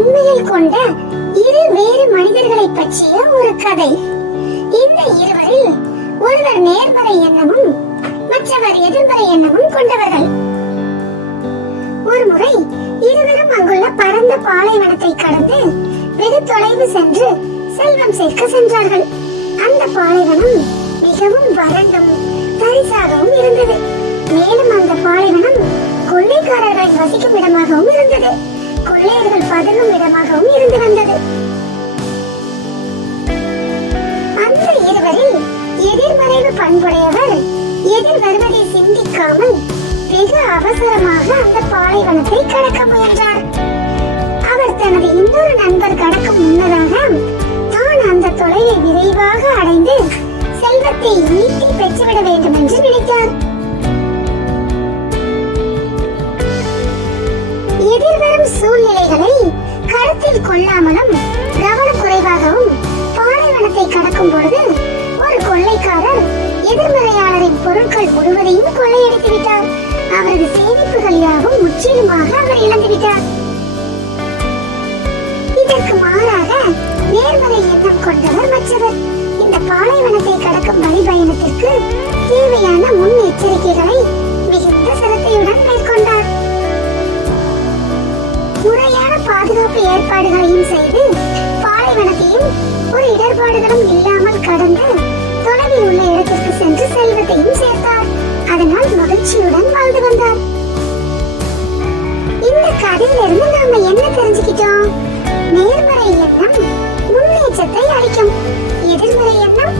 தன்மைகள் கொண்ட இரு வேறு மனிதர்களை பற்றிய ஒரு கதை. இந்த இருவரில் ஒருவர் நேர்மறை எண்ணமும் மற்றவர் எதிர்மறை எண்ணமும் கொண்டவர்கள். ஒரு முறை இருவரும் அங்குள்ள பரந்த பாலைவனத்தை கடந்து வெகு தொலைவு சென்று செல்வம் சேர்க்க சென்றார்கள். அந்த பாலைவனம் மிகவும் வறண்டும் தரிசாகவும் இருந்தது. மேலும் அந்த பாலைவனம் கொள்ளைக்காரர்கள் வசிக்கும் இடமாகவும் இருந்தது. கொள்ளையர்கள் பதுங்கும் இடமாகவும் இருந்து வந்தது. அந்த இருவரில் எதிர்மறைவு பண்புடையவர் எதிர் வருவதை சிந்திக்காமல் வெகு அவசரமாக அந்த பாலைவனத்தை கடக்க முயன்றார். அவர் தனது இன்னொரு நண்பர் கடக்கும் முன்னதாக தான் அந்த தொலைவை விரைவாக அடைந்து செல்வத்தை ஈட்டி பெற்றுவிட வேண்டும் என்று நினைத்தார். எதிர்வரும் சூழ்நிலைகளை கருத்தில் கொள்ளாமலும் கவனக்குறைவாகவும் பாலைவனத்தை கடக்கும் பொழுது ஒரு கொள்ளைக்காரர் எதிர்மறையாளரின் பொருட்கள் முழுவதையும் கொள்ளையடித்து விட்டார். அவரது சேமிப்புகள் யாவும் முற்றிலுமாக அவர் இழந்துவிட்டார். இதற்கு மாறாக நேர்மறை எண்ணம் கொண்டவர் மற்றவர் இந்த பாலைவனத்தை கடக்கும் வழிபயணத்திற்கு தேவையான முன் எச்சரிக்கைகளை மிகுந்த சிரத்தையுடன் மேற்கொண்டார். முறையான பாதுகாப்பு ஏற்பாடுகளையும் செய்து பாலைவனத்தையும் ஒரு இடர்பாடுகளும் இல்லாமல் கடந்து தொலைவில் உள்ள இடத்திற்கு சென்று செல்வத்தையும் சேர்த்தார். அதனால் மகிழ்ச்சியுடன் வாழ்ந்து வந்தார். இந்த கதையிலிருந்து நாம என்ன தெரிஞ்சுக்கிட்டோம்? நேர்மறை எண்ணம் முன்னேற்றத்தை அளிக்கும், எதிர்மறை எண்ணம்